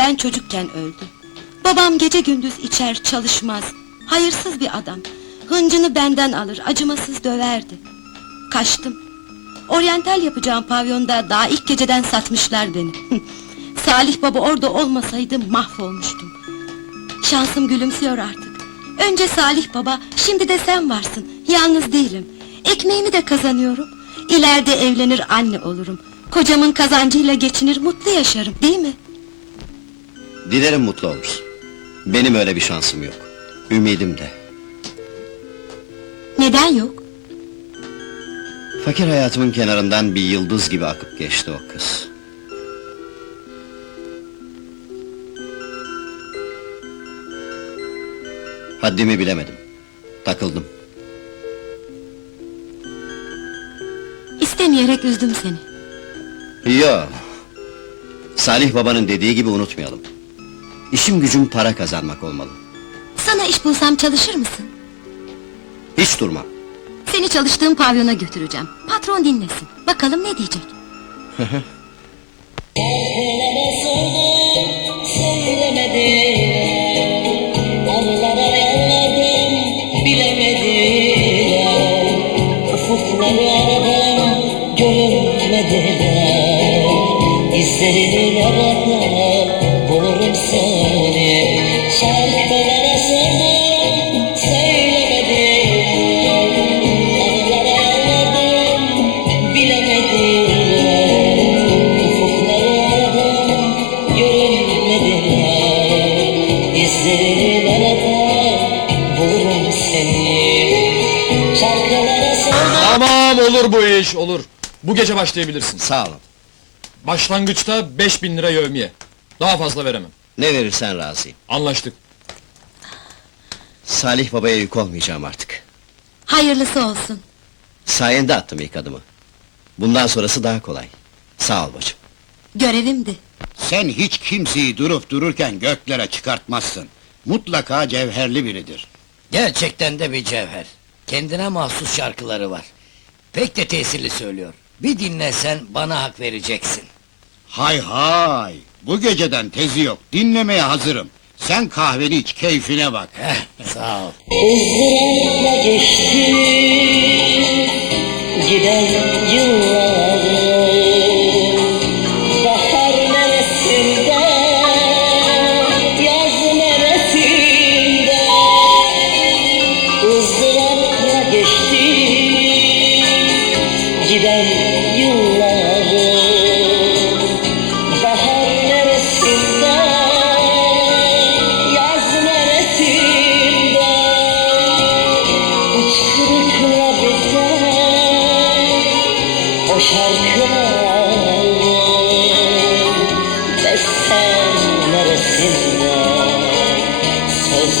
ben çocukken öldü. Babam gece gündüz içer, çalışmaz. Hayırsız bir adam. Hıncını benden alır, acımasız döverdi. Kaçtım. Oryantal yapacağım pavyonda daha ilk geceden satmışlar beni. Salih baba orada olmasaydı mahvolmuştum. Şansım gülümsüyor artık. Önce Salih baba, şimdi de sen varsın. Yalnız değilim. Ekmeğimi de kazanıyorum. İleride evlenir anne olurum. Kocamın kazancıyla geçinir, mutlu yaşarım, değil mi? Dilerim mutlu olursun. Benim öyle bir şansım yok. Ümidim de. Neden yok? Fakir hayatımın kenarından bir yıldız gibi akıp geçti o kız. Haddimi bilemedim. Takıldım. İstemeyerek üzdüm seni. Yo. Salih babanın dediği gibi unutmayalım. İşim gücüm para kazanmak olmalı. Sana iş bulsam çalışır mısın? Hiç durmam. Seni çalıştığım pavyona götüreceğim. Patron dinlesin. Bakalım ne diyecek? Tamam olur bu iş olur. Bu gece başlayabilirsin. Sağ olun. Başlangıçta 5000 lira yövmiye. Daha fazla veremem. Ne verirsen razıyım. Anlaştık. Salih babaya yük olmayacağım artık. Hayırlısı olsun. Sayende attım ilk adımı. Bundan sonrası daha kolay. Sağ ol bacım. Görevimdi. Sen hiç kimseyi durup dururken göklere çıkartmazsın. Mutlaka cevherli biridir. Gerçekten de bir cevher. Kendine mahsus şarkıları var. Pek de tesirli söylüyor. Bir dinlesen bana hak vereceksin. Hay hay! Bu geceden tezi yok, dinlemeye hazırım. Sen kahveni iç, keyfine bak. Heh, sağ ol. ızdırapla geçti Giden yılları O şarkılar Besen neresinde Söz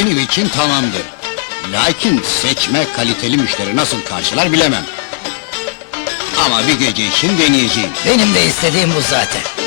için tamamdır. Lakin seçme kaliteli müşteri nasıl karşılar bilemem. Ama bir gece için deneyeceğim. Benim de istediğim bu zaten.